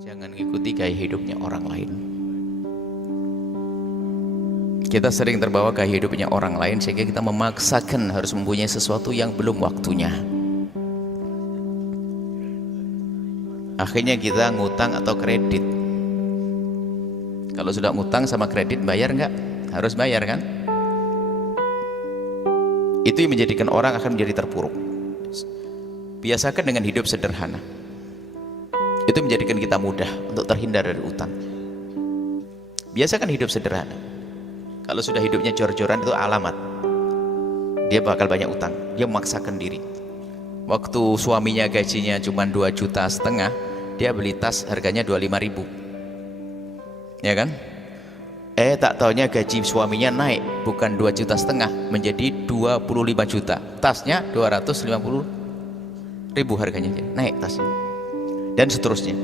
Jangan ngikuti gaya hidupnya orang lain. Kita sering terbawa gaya hidupnya orang lain sehingga kita memaksakan harus mempunyai sesuatu yang belum waktunya. Akhirnya kita ngutang atau kredit. Kalau sudah ngutang sama kredit bayar nggak? Harus bayar kan? Itu yang menjadikan orang akan menjadi terpuruk. Biasakan dengan hidup sederhana. Itu menjadikan kita mudah untuk terhindar dari utang. Biasakan hidup sederhana. Kalau sudah hidupnya jor-joran itu alamat dia bakal banyak utang. Dia memaksakan diri. Waktu suaminya gajinya cuma 2,5 juta, dia beli tas harganya 25.000, ya kan? Tak taunya gaji suaminya naik, bukan 2,5 juta menjadi 25 juta. Tasnya 250.000 harganya, naik tasnya. Dan seterusnya.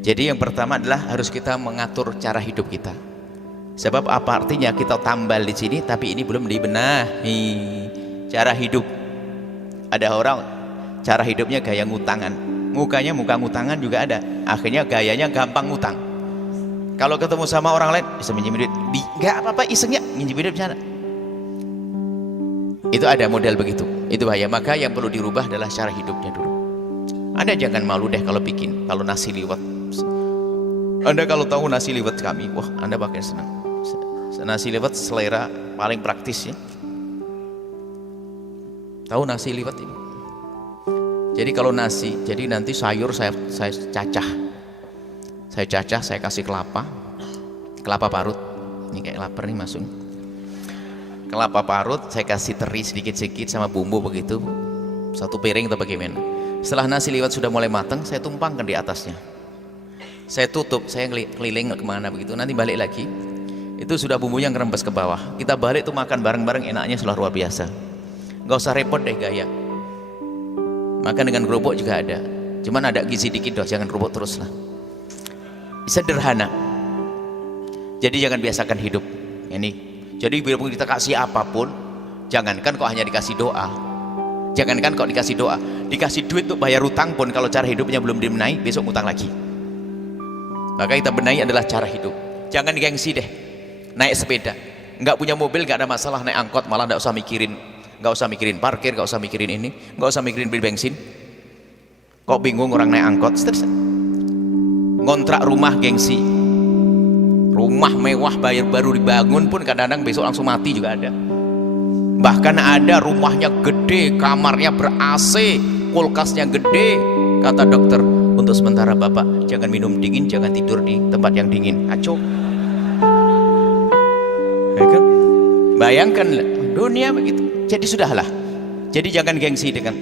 Jadi yang pertama adalah harus kita mengatur cara hidup kita. Sebab apa artinya kita tambal di sini tapi ini belum dibenahi cara hidup. Ada orang cara hidupnya gaya ngutangan, mukanya muka ngutangan juga ada, akhirnya gayanya gampang ngutang. Kalau ketemu sama orang lain bisa minjem duit, nggak apa-apa, isengnya minjem duit sana. Itu ada model begitu, itu bahaya. Maka yang perlu dirubah adalah cara hidupnya dulu. Anda jangan malu deh kalau bikin, kalau nasi liwet. Anda kalau tahu nasi liwet kami, wah Anda bakal senang. Nasi liwet selera paling praktis ya. Tahu nasi liwet ini? Jadi kalau nasi, jadi nanti sayur saya cacah. Saya cacah, saya kasih kelapa parut. Ini kayak lapar nih masuk. Kelapa parut, saya kasih teri sedikit-sedikit sama bumbu begitu. Satu piring atau bagaimana. Setelah nasi liwet sudah mulai matang, saya tumpangkan di atasnya. Saya tutup, saya keliling kemana begitu. Nanti balik lagi. Itu sudah bumbunya ngerembes ke bawah. Kita balik tuh makan bareng-bareng, enaknya sudah luar biasa. Gak usah repot deh gaya. Makan dengan kerupuk juga ada. Cuman ada gizi dikit doh, jangan kerupuk terus lah. Sederhana. Jadi jangan biasakan hidup ini. Jadi biarpun kita kasih apapun, jangankan kok hanya dikasih doa. Jangankan kok dikasih doa, dikasih duit untuk bayar utang pun kalau cara hidupnya belum dibenahi, besok utang lagi. Maka kita benahi adalah cara hidup. Jangan gengsi deh. Naik sepeda, nggak punya mobil nggak ada masalah, naik angkot malah nggak usah mikirin parkir, nggak usah mikirin ini, nggak usah mikirin beli bensin. Kok bingung orang naik angkot? Terus ngontrak rumah gengsi, rumah mewah baru dibangun pun kadang-kadang besok langsung mati juga ada. Bahkan ada rumahnya gede, kamarnya ber-AC, kulkasnya gede. Kata dokter, untuk sementara bapak jangan minum dingin, jangan tidur di tempat yang dingin. Kacau. Bayangkan dunia begitu. Jadi sudahlah. Jadi jangan gengsi dengan.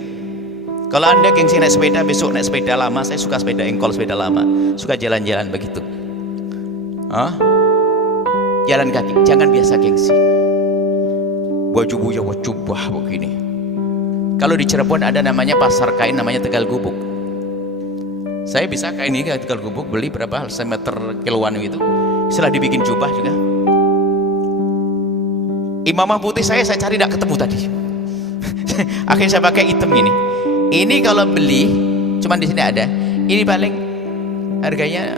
Kalau Anda gengsi naik sepeda, besok naik sepeda lama. Saya suka sepeda engkol, sepeda lama. Suka jalan-jalan begitu. Jalan kaki. Jangan biasa gengsi. Baju jubah begini. Kalau di Cirebon ada namanya pasar kain, namanya Tegal Gubuk. Saya bisa kain ini ke Tegal Gubuk beli berapa semeter kiloan itu. Setelah dibikin jubah juga. Imamah putih saya cari tidak ketemu tadi. Akhirnya saya pakai hitam ini. Ini kalau beli, cuman di sini ada. Ini paling harganya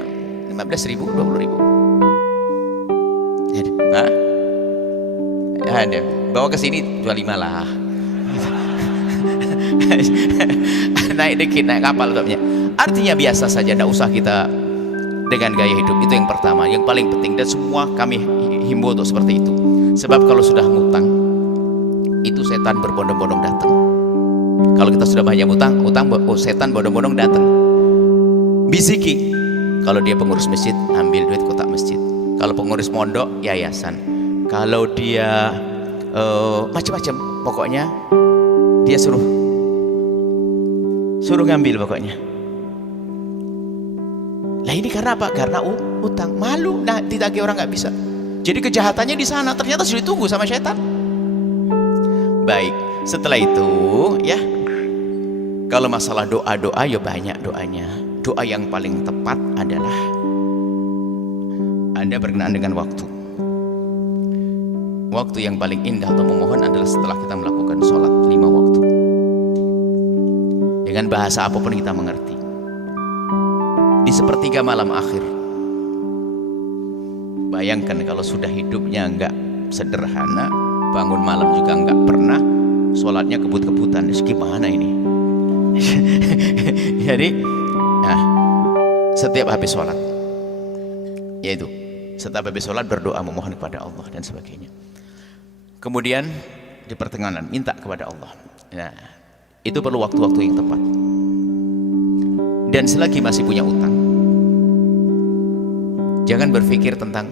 15.000, 20.000. Ada. Bawa ke sini 25 lah. Naik dikit, naik kapal topnya. Artinya biasa saja, tidak usah kita dengan gaya hidup. Itu yang pertama, yang paling penting, dan semua kami himbau untuk seperti itu. Sebab kalau sudah ngutang, itu setan berbondong-bondong datang. Kalau kita sudah banyak utang, setan bondong-bondong datang. Bisiki. Kalau dia pengurus masjid, ambil duit kotak masjid. Kalau pengurus pondok, yayasan. Kalau dia macam-macam, pokoknya dia suruh ngambil pokoknya. Lah ini karena apa? Karena utang. Malu, nah ditagih orang nggak bisa. Jadi kejahatannya di sana, ternyata sudah ditunggu sama setan. Baik, setelah itu ya, kalau masalah doa ya banyak doanya. Doa yang paling tepat adalah Anda berkenaan dengan waktu. Waktu yang paling indah untuk memohon adalah setelah kita melakukan sholat 5 waktu. Dengan bahasa apapun kita mengerti. di sepertiga malam akhir. Bayangkan kalau sudah hidupnya enggak sederhana, bangun malam juga enggak pernah, sholatnya kebut-kebutan, gimana ini? Jadi nah, setiap habis sholat, yaitu setiap habis sholat berdoa memohon kepada Allah dan sebagainya. Kemudian di pertengahan minta kepada Allah. Nah, itu perlu waktu-waktu yang tepat. Dan selagi masih punya utang, jangan berpikir tentang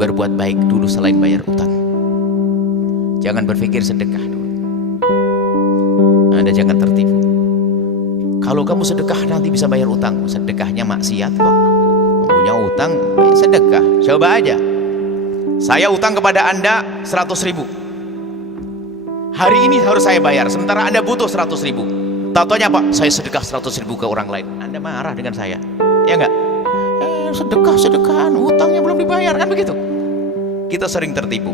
berbuat baik dulu selain bayar utang. Jangan berpikir sedekah dulu. Anda jangan tertipu. Kalau kamu sedekah nanti bisa bayar utang. Sedekahnya maksiat kok. Punya utang sedekah. Coba aja. Saya utang kepada Anda 100.000. Hari ini harus saya bayar, sementara Anda butuh 100.000. Tahu-taunya apa? Saya sedekah 100.000 ke orang lain. Anda marah dengan saya, ya enggak? Sedekah-sedekahan, utangnya belum dibayar, kan begitu? Kita sering tertipu.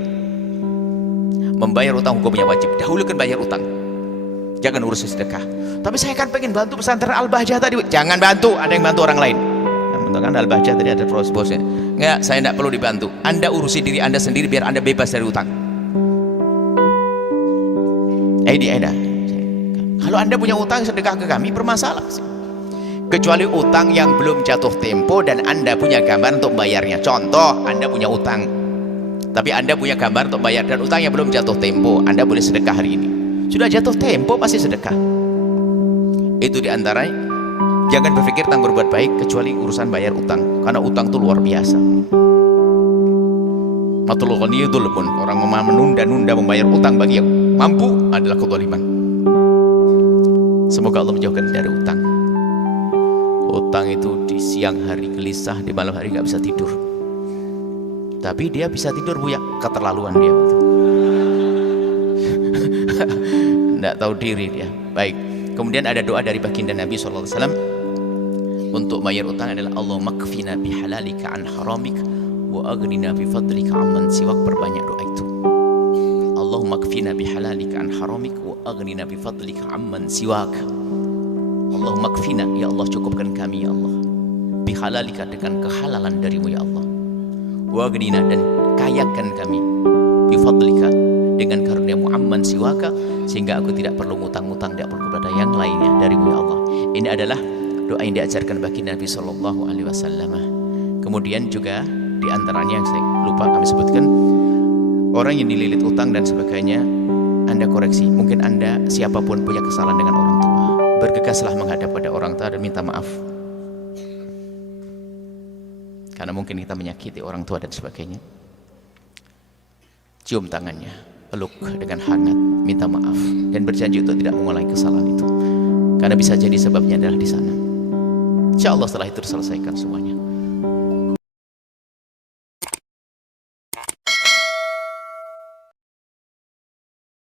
Membayar utang hukumnya wajib. Dahulukan bayar utang. Jangan urus sedekah. Tapi saya kan pengen bantu pesantren Al-Bahjah tadi. Jangan bantu, ada yang bantu orang lain. Kan Al-Bahjah tadi ada bosnya. Enggak, saya enggak perlu dibantu. Anda urusi diri Anda sendiri biar Anda bebas dari utang. Kalau Anda punya utang sedekah ke kami bermasalah. Kecuali utang yang belum jatuh tempo dan Anda punya gambar untuk bayarnya. Contoh, Anda punya utang, tapi Anda punya gambar untuk bayar dan utangnya belum jatuh tempo, Anda boleh sedekah hari ini. Sudah jatuh tempo pasti sedekah. Itu diantaranya. Jangan berpikir tentang berbuat baik kecuali urusan bayar utang, karena utang itu luar biasa. Matul ghani dzulmun, orang menunda-nunda membayar utang bagi yang mampu adalah kezaliman. Semoga Allah menjauhkan dari utang. Utang itu di siang hari gelisah, di malam hari nggak bisa tidur. Tapi dia bisa tidur, Buya, keterlaluan dia. Nggak tahu diri dia. Baik. Kemudian ada doa dari baginda Nabi SAW untuk bayar utang adalah Allahumma kfina bihalalika an haramik wa aghnina bifadlika amman siwak. Perbanyak doa itu. Allahumma kfina bihalalika an haramik wa aghnina bifadlika amman siwak. Allahumma kfina, ya Allah cukupkan kami ya Allah, bihalalika dengan kehalalan darimu ya Allah, wa aghnina dan kayakan kami, bifadlika dengan karuniamu amman siwaka, sehingga aku tidak perlu ngutang-ngutang, tidak perlu kepada yang lainnya darimu ya Allah. Ini adalah doa yang diajarkan bagi Nabi Shallallahu Alaihi Wasallam. Kemudian juga diantaranya yang saya lupa kami sebutkan, orang yang dililit utang dan sebagainya, Anda koreksi. Mungkin Anda siapapun punya kesalahan dengan orang tua, bergegaslah menghadap pada orang tua dan minta maaf, karena mungkin kita menyakiti orang tua dan sebagainya. Cium tangannya, peluk dengan hangat, minta maaf dan berjanji untuk tidak mengulangi kesalahan itu, karena bisa jadi sebabnya adalah di sana. Insya Allah setelah itu diselesaikan semuanya.